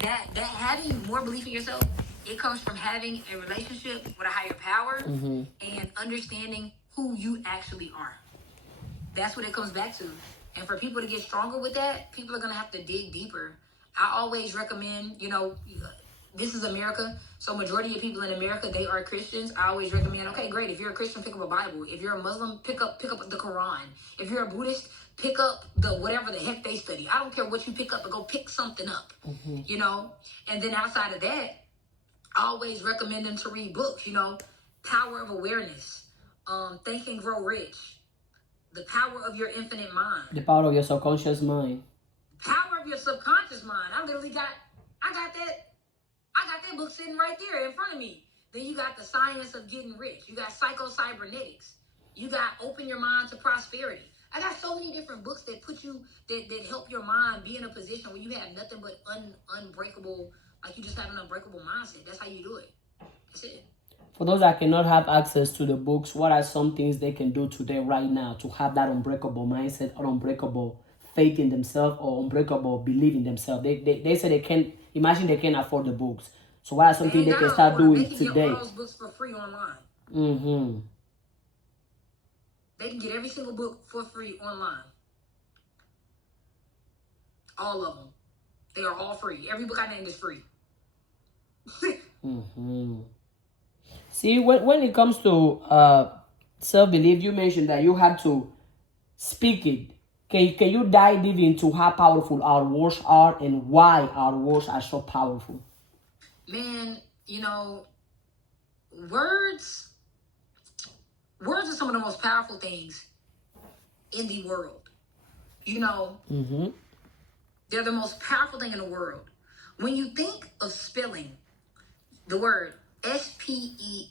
that having more belief in yourself, it comes from having a relationship with a higher power and understanding who you actually are. That's what it comes back to. And for people to get stronger with that, people are going to have to dig deeper. I always recommend, this is America. So majority of people in America, they are Christians. I always recommend, okay, great. If you're a Christian, pick up a Bible. If you're a Muslim, pick up the Quran. If you're a Buddhist, pick up the whatever the heck they study. I don't care what you pick up, but go pick something up, And then outside of that, I always recommend them to read books, Power of Awareness, Think and Grow Rich, The Power of Your Infinite Mind. The Power of Your Subconscious Mind. Power of Your Subconscious Mind. I got that book sitting right there in front of me. Then you got The Science of Getting Rich. You got Psycho-Cybernetics. You got Open Your Mind to Prosperity. I got so many different books that that help your mind be in a position where you have nothing but unbreakable, like you just have an unbreakable mindset. That's how you do it. That's it. For those that cannot have access to the books, what are some things they can do today, right now, to have that unbreakable mindset or unbreakable faith in themselves or unbreakable belief in themselves? They say they can't, imagine they can't afford the books. So what are some things they can start doing today? They can get all those books for free online. They can get every single book for free online. All of them. They are all free. Every book I named is free. See, when it comes to self-belief, you mentioned that you have to speak it. Can you dive deep into how powerful our words are and why our words are so powerful? Man, words are some of the most powerful things in the world. They're the most powerful thing in the world. When you think of spelling the word spelling,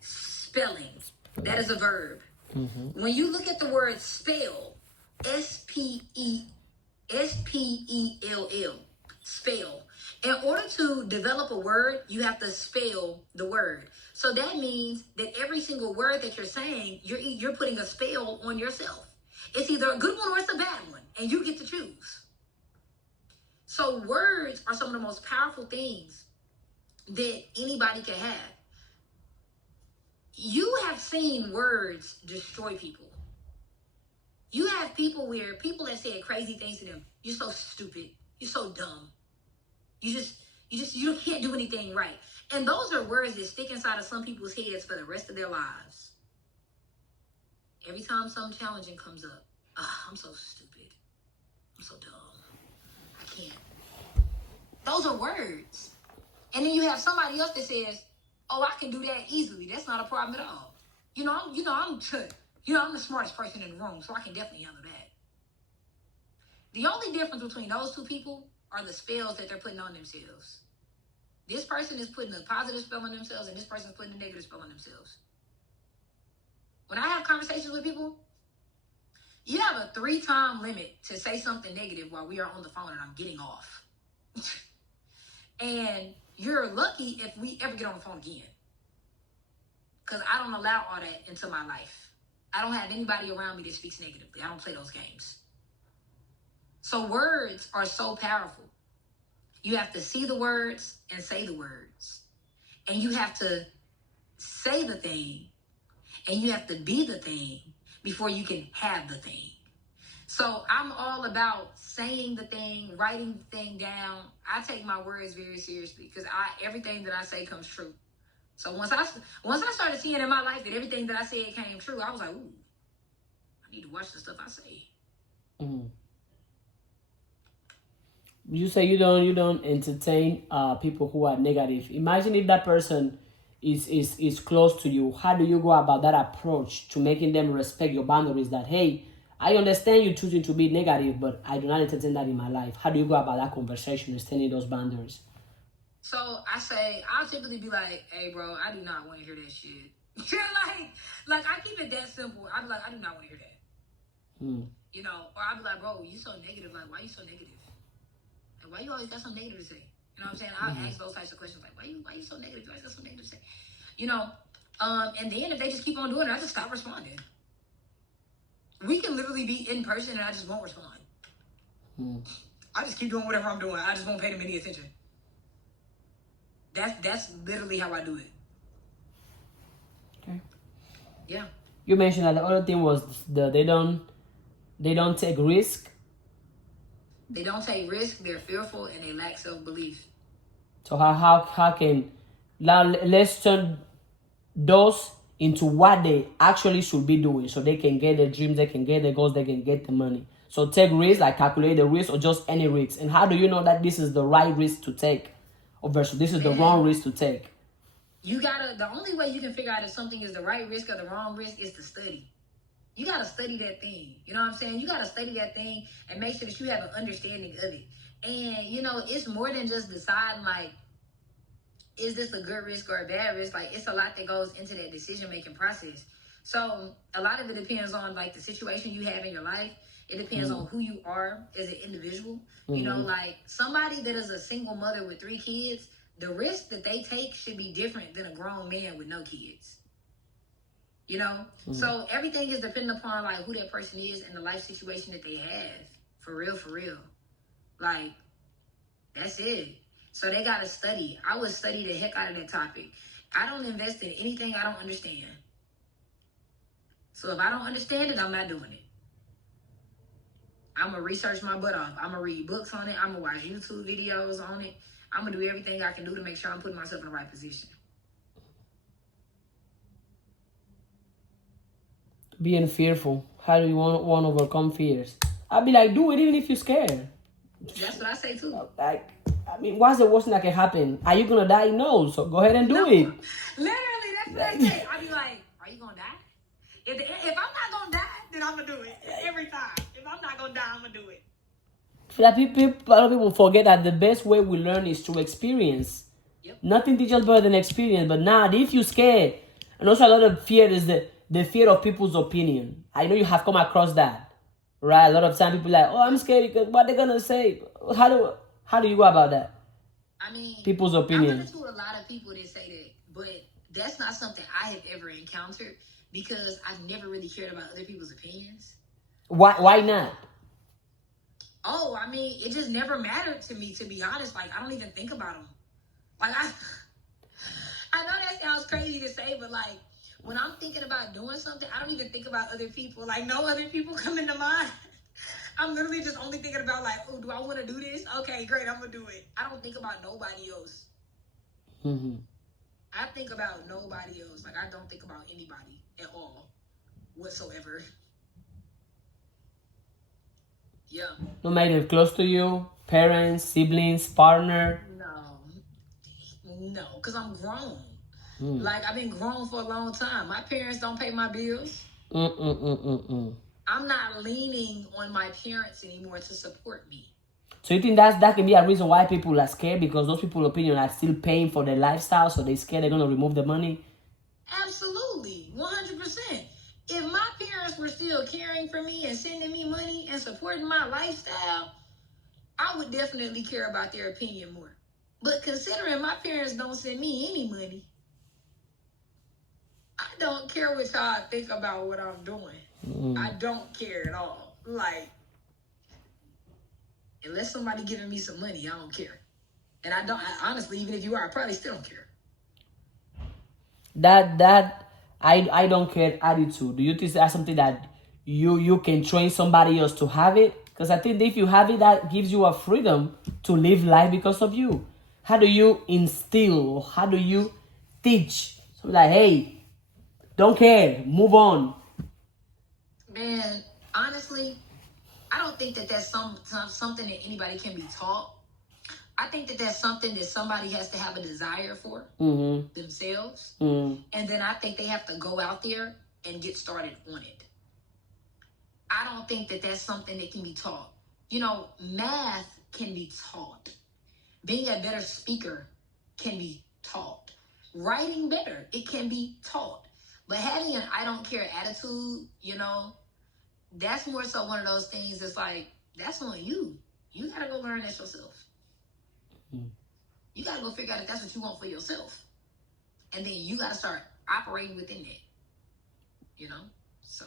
spelling, that is a verb. When you look at the word spell, spell, spell. In order to develop a word, you have to spell the word. So that means that every single word that you're saying, you're putting a spell on yourself. It's either a good one or it's a bad one, and you get to choose. So words are some of the most powerful things that anybody can have. You have seen words destroy people. You have people that said crazy things to them. You're so stupid. You're so dumb. You can't do anything right. And those are words that stick inside of some people's heads for the rest of their lives. Every time something challenging comes up, I'm so stupid. I'm so dumb. I can't. Those are words. And then you have somebody else that says, oh, I can do that easily. That's not a problem at all. I'm the smartest person in the room, so I can definitely handle that. The only difference between those two people are the spells that they're putting on themselves. This person is putting a positive spell on themselves, and this person is putting a negative spell on themselves. When I have conversations with people, you have a 3-time limit to say something negative while we are on the phone and I'm getting off. And you're lucky if we ever get on the phone again. Because I don't allow all that into my life. I don't have anybody around me that speaks negatively. I don't play those games. So words are so powerful. You have to see the words and say the words. And you have to say the thing. And you have to be the thing before you can have the thing. So I'm all about saying the thing, writing the thing down. I take my words very seriously because everything that I say comes true. So once I started seeing in my life that everything that I said came true, I was like, ooh, I need to watch the stuff I say. You say you don't entertain people who are negative. Imagine if that person is close to you. How do you go about that approach to making them respect your boundaries? That, hey, I understand you choosing to be negative, but I do not entertain that in my life. How do you go about that conversation, extending those boundaries? So I'll typically be like, hey, bro, I do not want to hear that shit. like I keep it that simple. I'll be like, I do not want to hear that. Or I'll be like, bro, you so negative. Like, why you so negative? Like, why you always got something negative to say? You know what I'm saying? I'll ask those types of questions. Like, why you so negative? You always got something negative to say. And then if they just keep on doing it, I just stop responding. We can literally be in person and I just won't respond. I just keep doing whatever I'm doing. I just won't pay them any attention. That's literally how I do it. Okay. Yeah. You mentioned that the other thing was they don't take risk. They don't take risk. They're fearful and they lack self-belief. So how can now let's turn those into what they actually should be doing, so they can get their dreams, they can get their goals, they can get the money. So take risks, like calculate the risk, or just any risk. And how do you know that this is the right risk to take, or versus this is the wrong risk to take? The only way you can figure out if something is the right risk or the wrong risk is to study. You gotta study that thing. You know what I'm saying? You gotta study that thing and make sure that you have an understanding of it. And it's more than just deciding like, is this a good risk or a bad risk? Like, it's a lot that goes into that decision-making process. So a lot of it depends on like the situation you have in your life. It depends on who you are as an individual. Like somebody that is a single mother with 3 kids, the risk that they take should be different than a grown man with no kids. So everything is dependent upon like who that person is and the life situation that they have. For real. Like, that's it. So they gotta study. I would study the heck out of that topic. I don't invest in anything I don't understand. So if I don't understand it, I'm not doing it. I'm gonna research my butt off. I'm gonna read books on it. I'm gonna watch YouTube videos on it. I'm gonna do everything I can do to make sure I'm putting myself in the right position. Being fearful. How do you want to overcome fears? I'd be like, do it even if you're scared. That's what I say too. Like, I mean, what's the worst thing that can happen? Are you gonna die? No. So go ahead and do it. Literally, that's what I say. I be like, are you gonna die? If I'm not gonna die, then I'm gonna do it every time. If I'm not gonna die, I'm gonna do it. That a lot of people forget that the best way we learn is through experience. Yep. Nothing teaches better than experience. But now, if you're scared, and also a lot of fear is the fear of people's opinion. I know you have come across that, right? A lot of time people are like, oh, I'm scared because what they're gonna say. How do you go about that? I mean, people's opinion. I run into a lot of people that say that, but that's not something I have ever encountered because I've never really cared about other people's opinions. Why not? Oh, I mean, it just never mattered to me, to be honest. Like, I don't even think about them. Like, I know that sounds crazy to say, but like, when I'm thinking about doing something, I don't even think about other people. Like, no other people come into mind. I'm literally just only thinking about like, oh, do I want to do this? Okay, great, I'm gonna do it. I don't think about nobody else. I think about nobody else. Like, I don't think about anybody at all, whatsoever. Yeah. No matter close to you, parents, siblings, partner. No, because I'm grown. Like, I've been grown for a long time. My parents don't pay my bills. I'm not leaning on my parents anymore to support me. So you think that can be a reason why people are scared, because those people's opinion are still paying for their lifestyle, so they're scared they're going to remove the money? Absolutely, 100%. If my parents were still caring for me and sending me money and supporting my lifestyle, I would definitely care about their opinion more. But considering my parents don't send me any money, I don't care what y'all think about what I'm doing. I don't care at all. Like, unless somebody giving me some money, I don't care. And honestly, even if you are, I probably still don't care. That I don't care attitude, do you think that's something that you can train somebody else to have it? Because I think if you have it, that gives you a freedom to live life because of you. How do you instill, how do you teach? So like, hey, don't care, move on. Man, honestly, I don't think that that's something that anybody can be taught. I think that that's something that somebody has to have a desire for themselves. And then I think they have to go out there and get started on it. I don't think that that's something that can be taught. Math can be taught. Being a better speaker can be taught. Writing better, it can be taught. But having an I don't care attitude, that's more so one of those things that's like, that's on you. You got to go learn that yourself. You got to go figure out if that's what you want for yourself. And then you got to start operating within that. So.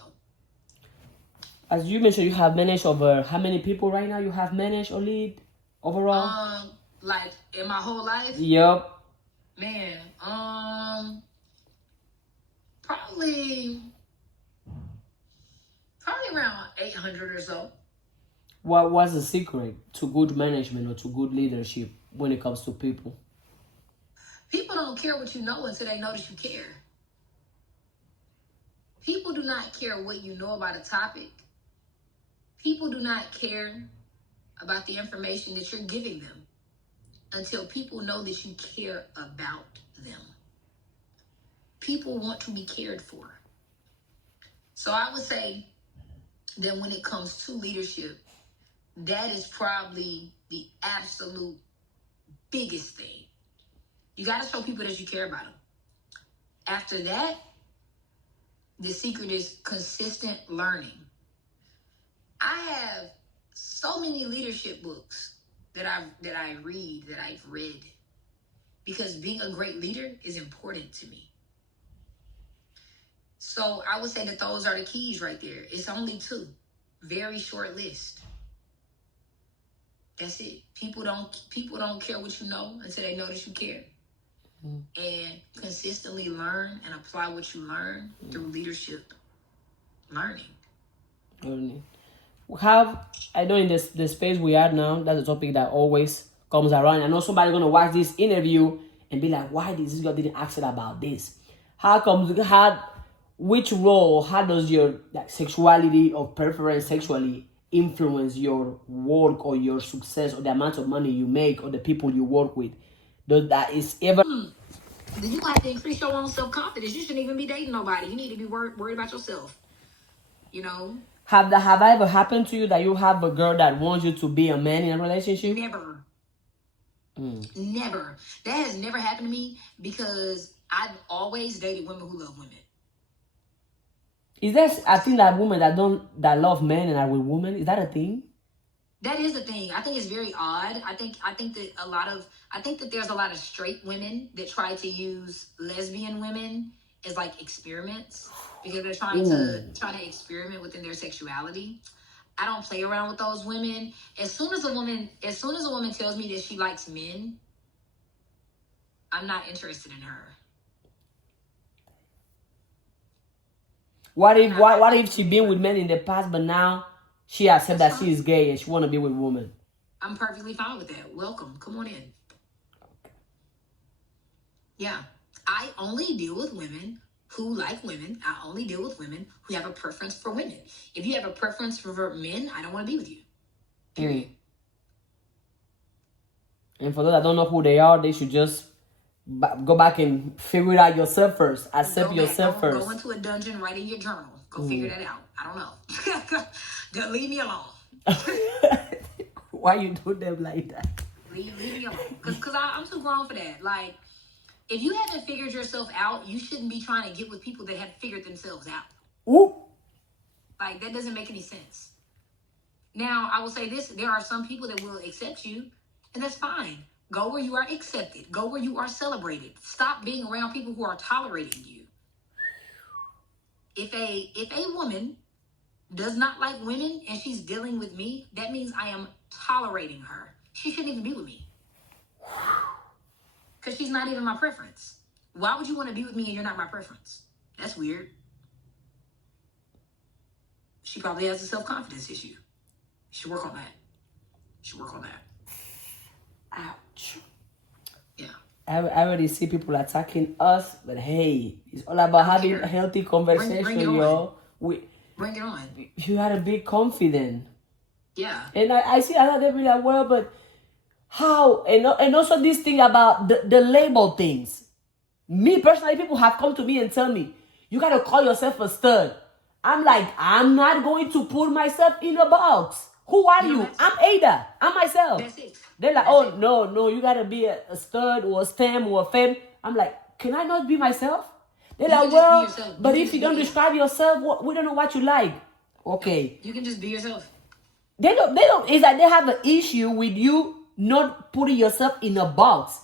As you mentioned, you have managed over how many people right now? You have managed or lead overall? Like in my whole life. Yep. Man, probably around 800 or so. What was the secret to good management or to good leadership when it comes to people? People don't care what you know until they notice you care. People do not care what you know about a topic. People do not care about the information that you're giving them until people know that you care about them. People want to be cared for. So I would say that when it comes to leadership, that is probably the absolute biggest thing. You got to show people that you care about them. After that, the secret is consistent learning. I have so many leadership books that I've read, because being a great leader is important to me. So I would say that those are the keys right there. It's only 2. Very short list. That's it. People don't care what you know until they notice you care. And consistently learn and apply what you learn through leadership learning. I know in the space we are now, that's a topic that always comes around. I know somebody gonna watch this interview and be like, why this girl didn't ask it about this? Which role, how does your sexuality or preference sexually influence your work or your success or the amount of money you make or the people you work with? Does that is ever You have to increase your own self-confidence. You shouldn't even be dating nobody. You need to be worried about yourself. You know? Have that ever happened to you that you have a girl that wants you to be a man in a relationship? Never. Never. That has never happened to me because I've always dated women who love women. Is there a thing that women that love men and are with women? Is that a thing? That is a thing. I think it's very odd. I think that there's a lot of straight women that try to use lesbian women as like experiments because they're trying to experiment within their sexuality. I don't play around with those women. As soon as a woman tells me that she likes men, I'm not interested in her. What if she been with men in the past, but now she accepts that she is gay and she want to be with women? I'm perfectly fine with that. Welcome. Come on in. Yeah. I only deal with women who like women. I only deal with women who have a preference for women. If you have a preference for men, I don't want to be with you. Period. And for those that don't know who they are, they should just go back and figure it out yourself first. Accept yourself first. Go into a dungeon, write in your journal. Go figure that out. I don't know. Just leave me alone. Why you do them like that? Leave me alone. Because I'm too grown for that. Like, if you haven't figured yourself out, you shouldn't be trying to get with people that have figured themselves out. Ooh. Like, that doesn't make any sense. Now, I will say this. There are some people that will accept you, and that's fine. Go where you are accepted. Go where you are celebrated. Stop being around people who are tolerating you. If a woman does not like women and she's dealing with me, that means I am tolerating her. She shouldn't even be with me. Because she's not even my preference. Why would you want to be with me and you're not my preference? That's weird. She probably has a self-confidence issue. You should work on that. Ouch. Yeah. I already see people attacking us, but hey, it's all about having a healthy conversation, bring yo. Bring it on. You gotta be confident. Yeah. And I see a lot of them be like, well, but how? And also this thing about the label things. Me personally, people have come to me and tell me, you gotta call yourself a stud. I'm like, I'm not going to put myself in a box. Who are you? I'm Ada. I'm myself. That's it. They're like, oh, no, you gotta be a stud or a stem or a femme. I'm like, can I not be myself? They're like, well, but if you don't describe yourself, we don't know what you like. Okay. You can just be yourself. They don't, it's like they have an issue with you not putting yourself in a box.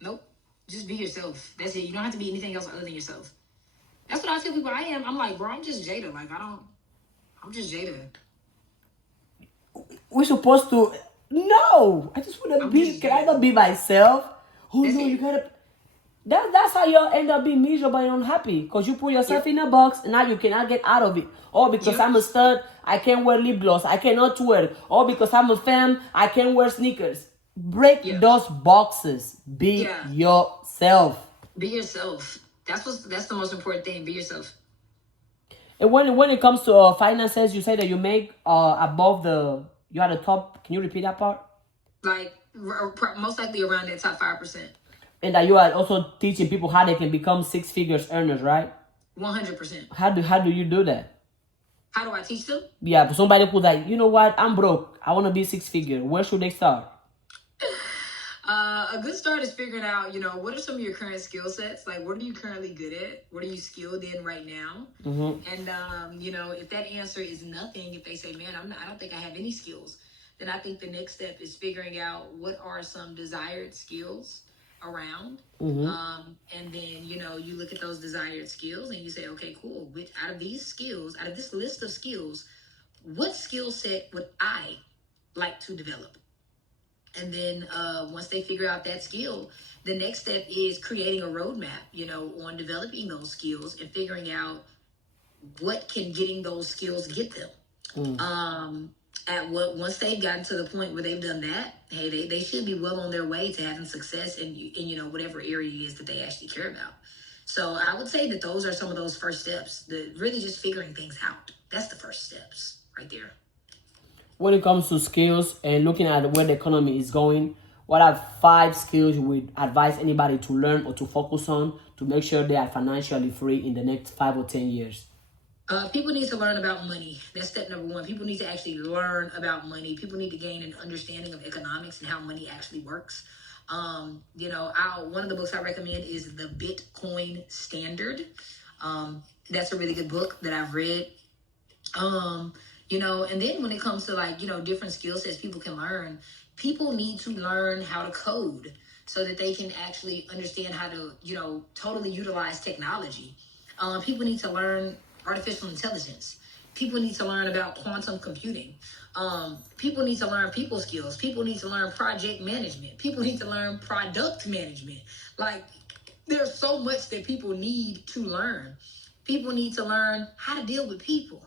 Nope. Just be yourself. That's it. You don't have to be anything else other than yourself. That's what I tell people I am. I'm like, bro, I'm just Jaida. Like, I'm just Jaida. we're supposed to. No, I just want to be. Can I not be myself? Oh no, you gotta. That's how you'll end up being miserable and unhappy because you put yourself in a box and now you cannot get out of it. Or because I'm a stud, I can't wear lip gloss, I cannot wear it. Or because I'm a femme, I can't wear sneakers. Break those boxes. Be yourself. Be yourself. That's the most important thing. Be yourself. And when it comes to finances, you say that you make above the you are the top. Can you repeat that part? Like most likely around that top 5%. And that you are also teaching people how they can become 6 figures earners, right? 100%. How do you do that? How do I teach them? Yeah, for somebody who's like, you know what, I'm broke. I want to be 6 figure. Where should they start? A good start is figuring out, what are some of your current skill sets? Like, what are you currently good at? What are you skilled in right now? And, if that answer is nothing, if they say, man, I don't think I have any skills, then I think the next step is figuring out what are some desired skills around. And then, you look at those desired skills and you say, okay, cool. Out of this list of skills, what skill set would I like to develop? And then once they figure out that skill, the next step is creating a roadmap, on developing those skills and figuring out what can getting those skills get them. Once they've gotten to the point where they've done that, hey, they should be well on their way to having success in whatever area it is that they actually care about. So I would say that those are some of those first steps. Really just figuring things out. That's the first steps right there. When it comes to skills and looking at where the economy is going, what are 5 skills you would advise anybody to learn or to focus on to make sure they are financially free in the next 5 or 10 years? People need to learn about money. That's step number 1. People need to actually learn about money. People need to gain an understanding of economics and how money actually works. One of the books I recommend is The Bitcoin Standard. That's a really good book that I've read. And then when it comes to different skill sets people can learn, people need to learn how to code so that they can actually understand how to, totally utilize technology. People need to learn artificial intelligence. People need to learn about quantum computing. People need to learn people skills. People need to learn project management. People need to learn product management. Like, there's so much that people need to learn. People need to learn how to deal with people.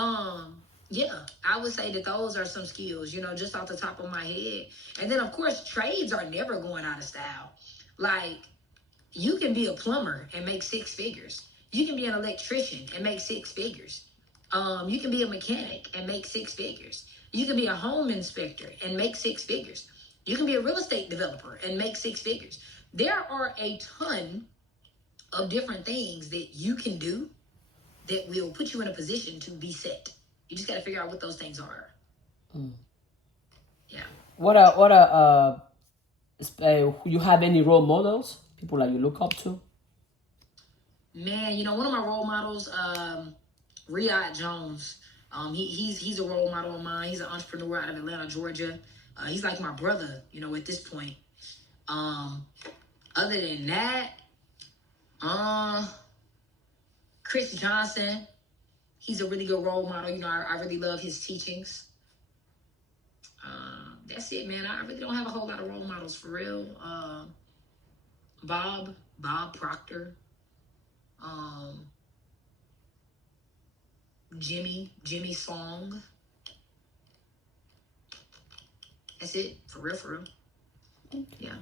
I would say that those are some skills, just off the top of my head. And then, of course, trades are never going out of style. Like, you can be a plumber and make 6 figures. You can be an electrician and make 6 figures. You can be a mechanic and make 6 figures. You can be a home inspector and make 6 figures. You can be a real estate developer and make 6 figures. There are a ton of different things that you can do that will put you in a position to be set. You just got to figure out what those things are. Yeah. What you have any role models? People that you look up to? Man, one of my role models, Riyad Jones. He's a role model of mine. He's an entrepreneur out of Atlanta, Georgia. He's like my brother, at this point. Other than that, Chris Johnson, he's a really good role model. I really love his teachings. That's it, man. I really don't have a whole lot of role models for real. Bob Proctor. Jimmy Song. That's it, for real. Yeah.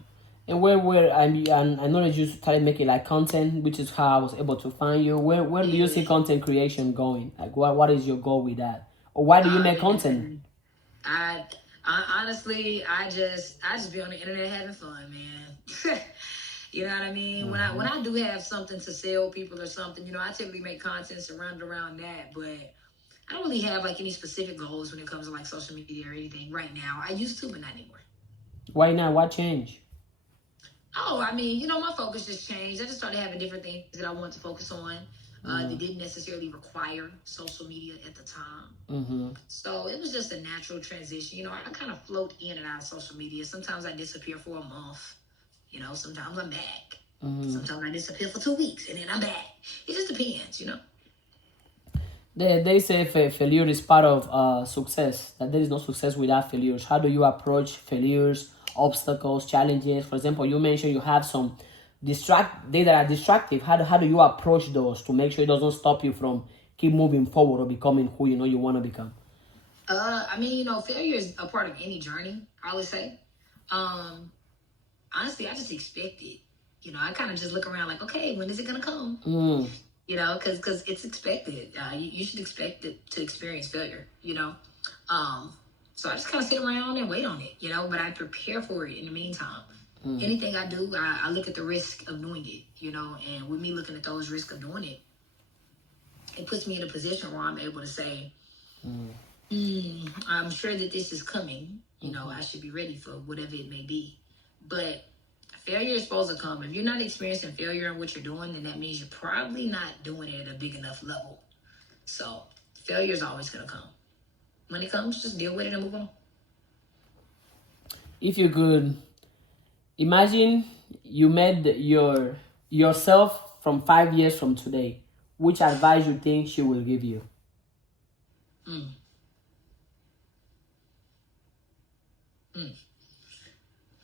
And where I know that you started making like content, which is how I was able to find you. Where do you see content creation going? Like what is your goal with that? Or why do you make content? I honestly, I just be on the internet having fun, man. You know what I mean? When I do have something to sell people or something, I typically make content surrounded around that, but I don't really have like any specific goals when it comes to like social media or anything right now. I used to, but not anymore. Why not? What changed? Oh, I mean, my focus just changed. I just started having different things that I wanted to focus on. That didn't necessarily require social media at the time. So it was just a natural transition. I kind of float in and out of social media. Sometimes I disappear for a month. Sometimes I'm back. Sometimes I disappear for 2 weeks and then I'm back. It just depends, They say failure is part of success, that there is no success without failures. How do you approach failures, obstacles, challenges? For example, you mentioned you have some they that are distractive. How do you approach those to make sure it doesn't stop you from keep moving forward or becoming who you know you want to become? I mean, failure is a part of any journey, I would say. Honestly, I just expect it. I kind of just look around like, okay, when is it gonna come? Because it's expected. You should expect it to experience failure. So I just kind of sit around and wait on it. But I prepare for it in the meantime. Anything I do, I look at the risk of doing it. And with me looking at those risks of doing it, it puts me in a position where I'm able to say, I'm sure that this is coming. I should be ready for whatever it may be. But failure is supposed to come. If you're not experiencing failure in what you're doing, then that means you're probably not doing it at a big enough level. So failure is always going to come. When it comes, just deal with it and move on. If you could imagine you met yourself from 5 years from today, which advice you think she will give you?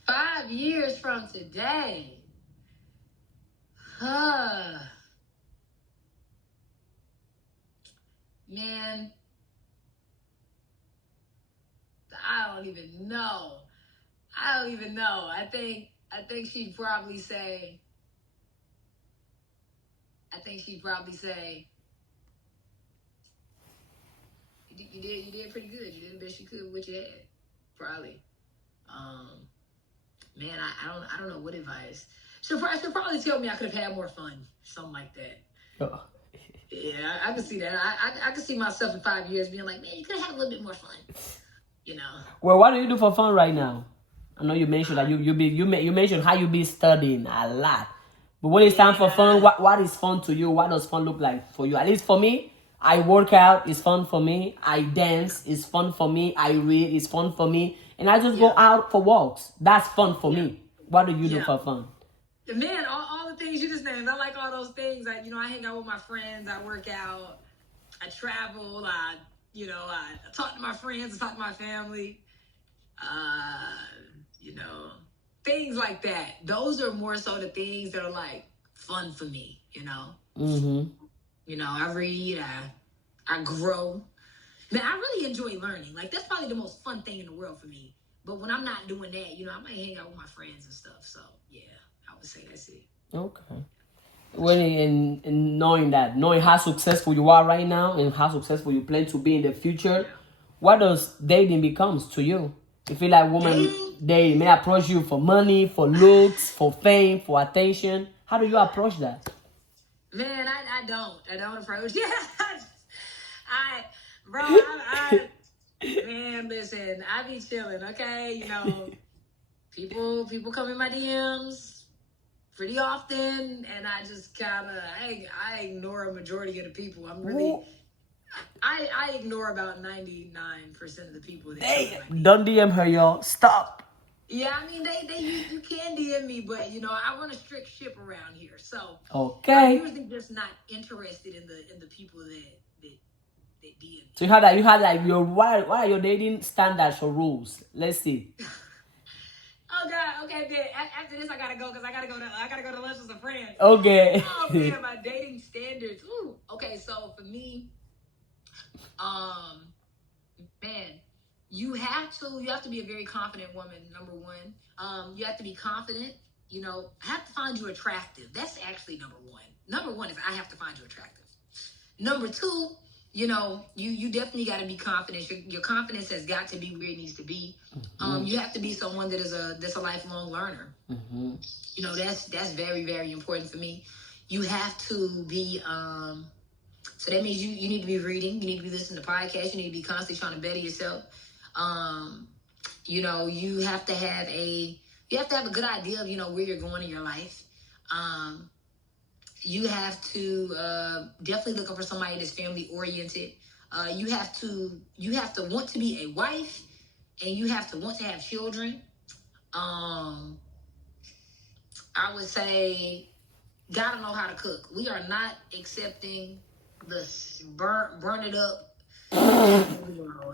5 years from today. Man, I don't even know. I think she'd probably say, you did pretty good. You did the best you could with what you had. Probably. Man, I don't know what advice. She'll probably tell me I could have had more fun. Something like that. Oh. Yeah, I can see that. I can see myself in 5 years being like, man, you could have had a little bit more fun. Well, what do you do for fun right now? I know you mentioned that you mentioned how you be studying a lot. But when it's time for fun, what is fun to you? What does fun look like for you? At least for me, I work out, it's fun for me. I dance, it's fun for me. I read, it's fun for me. And I just go out for walks. That's fun for me. What do you do for fun? Man, all the things you just named, I like all those things. I hang out with my friends, I work out, I travel, I talk to my friends, I talk to my family. Things like that. Those are more so the things that are like fun for me, I read, I grow. Man, I really enjoy learning. Like, that's probably the most fun thing in the world for me. But when I'm not doing that, I might hang out with my friends and stuff. So, yeah, I would say that's it. Okay. Well, in knowing how successful you are right now and how successful you plan to be in the future, what does dating becomes to you? You feel like women, they may approach you for money, for looks, for fame, for attention. How do you approach that? Man, I don't approach. Yeah, man, listen, I be chilling, okay? People come in my DMs pretty often, and I just kind of, I ignore a majority of the people. I ignore about 99% of the people that don't DM her, y'all. Stop. Yeah, I mean, you can DM me, but I run a strict ship around here, so okay. I'm usually just not interested in the people that DM me. So you had like your what are your dating standards or rules? Let's see. Oh God, okay, man. After this, I gotta go because I gotta go to lunch with some friends. Okay. Oh man, my dating standards. Ooh. Okay, so for me, man, you have to be a very confident woman. Number one, you have to be confident. I have to find you attractive. That's actually number one. Number one is I have to find you attractive. Number two, you definitely got to be confident. Your confidence has got to be where it needs to be. You have to be someone that's a lifelong learner. That's very, very important for me. You have to be so that means you need to be reading, you need to be listening to podcasts, you need to be constantly trying to better yourself. You have to have a good idea of where you're going in your life. You have to definitely looking for somebody that's family oriented. You have to want to be a wife, and you have to want to have children. I would say gotta know how to cook. We are not accepting burn it up.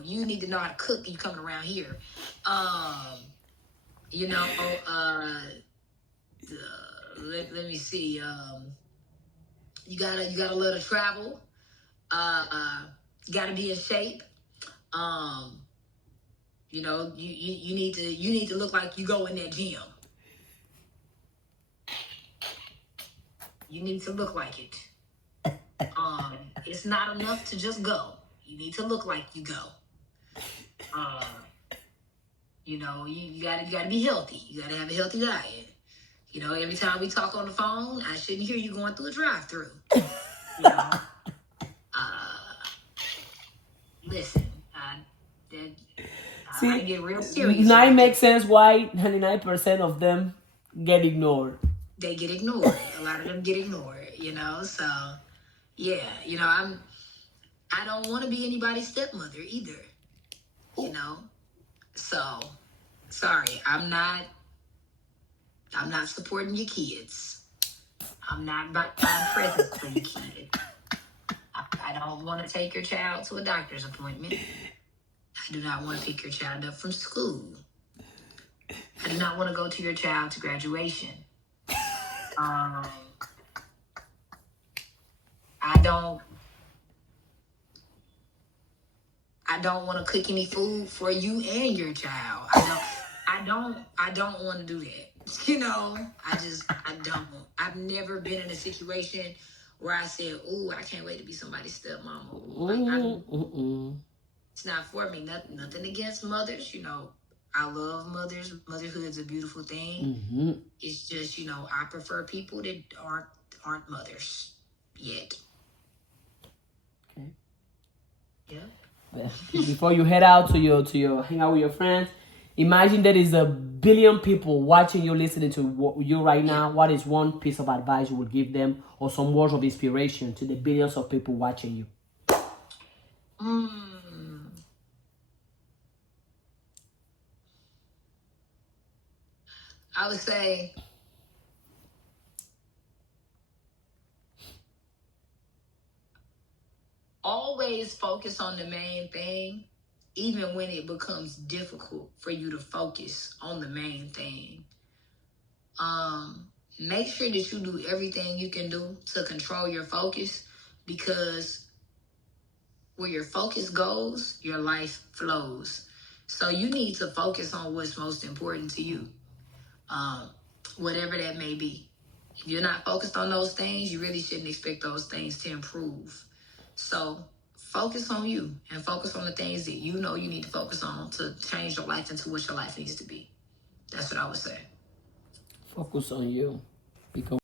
You need to know how to cook. You coming around here, you know. Let me see. You gotta love to travel. You gotta be in shape. You know, you need to look like you go in that gym. You need to look like it. It's not enough to just go. You need to look like you go. You know, you gotta be healthy. You gotta have a healthy diet. You know, every time we talk on the phone, I shouldn't hear you going through a drive-through. You know, listen, I get real serious. Now it makes sense why 99% of them get ignored. They get ignored. A lot of them get ignored. You know, so yeah, you know, I don't want to be anybody's stepmother either. You know, so sorry, I'm not supporting your kids. I'm not buying presents for your kid. I don't want to take your child to a doctor's appointment. I do not want to pick your child up from school. I do not want to go to your child to graduation. I don't want to cook any food for you and your child. I don't want to do that. You know, I don't. I've never been in a situation where I said, "Ooh, I can't wait to be somebody's stepmama." Like, it's not for me. Nothing against mothers. You know, I love mothers. Motherhood is a beautiful thing. It's just, you know, I prefer people that aren't mothers yet. Okay. Yeah. Before you head out to your hang out with your friends, imagine there is 1 billion people watching you, listening to you right now. What is one piece of advice you would give them, or some words of inspiration to the billions of people watching you? I would say always focus on the main thing, even when it becomes difficult for you to focus on the main thing. Make sure that you do everything you can do to control your focus, because where your focus goes, your life flows. So you need to focus on what's most important to you, whatever that may be. If you're not focused on those things, you really shouldn't expect those things to improve. So focus on you and focus on the things that you know you need to focus on to change your life into what your life needs to be. That's what I would say. Focus on you. Because